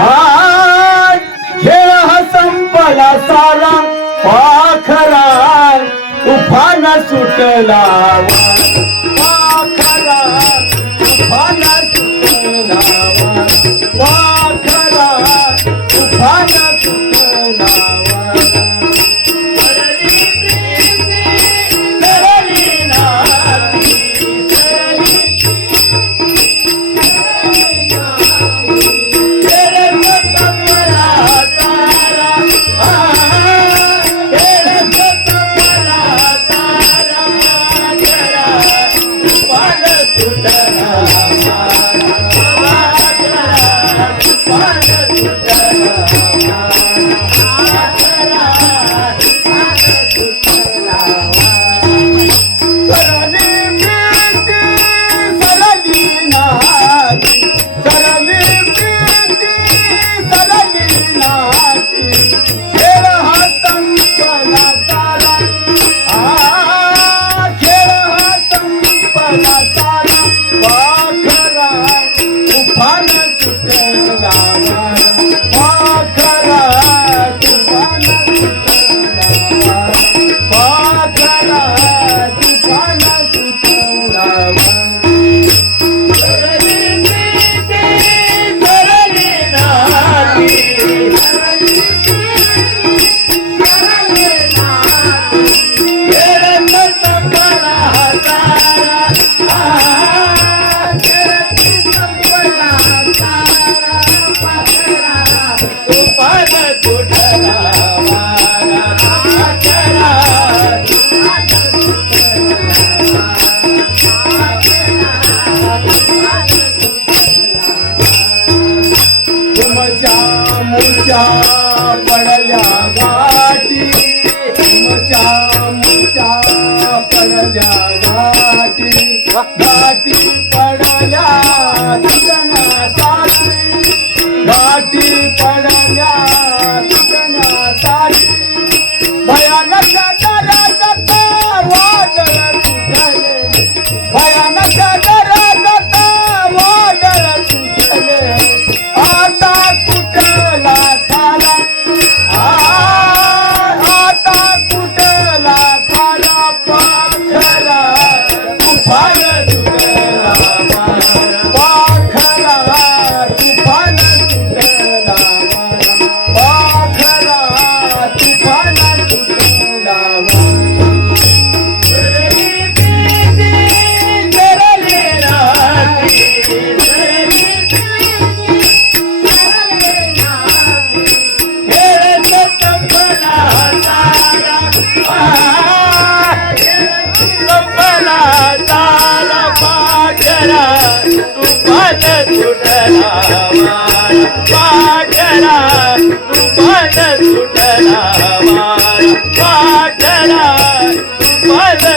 हाय खेळ हा संपला सारा. पाखरा उफान सुटला. पाखरा उफान सुटला. पाखरा उफान मुच्या पडल्या गाठी मुच्या मुच्या पडल्या गाठी. गाठी पडल्या तुटण्यासाठी गाठी पडल्या तुटण्यासाठी भयानक पाठरा तुपान सुटला वारा पाठरा तुपान सुटला वारा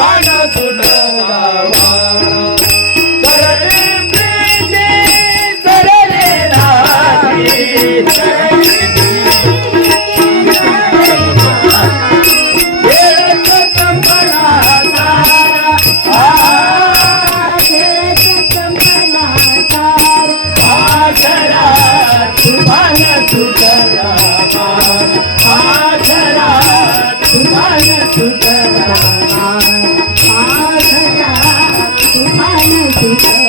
ಬಾಣ ಸುಡದ सुटला तुझ्या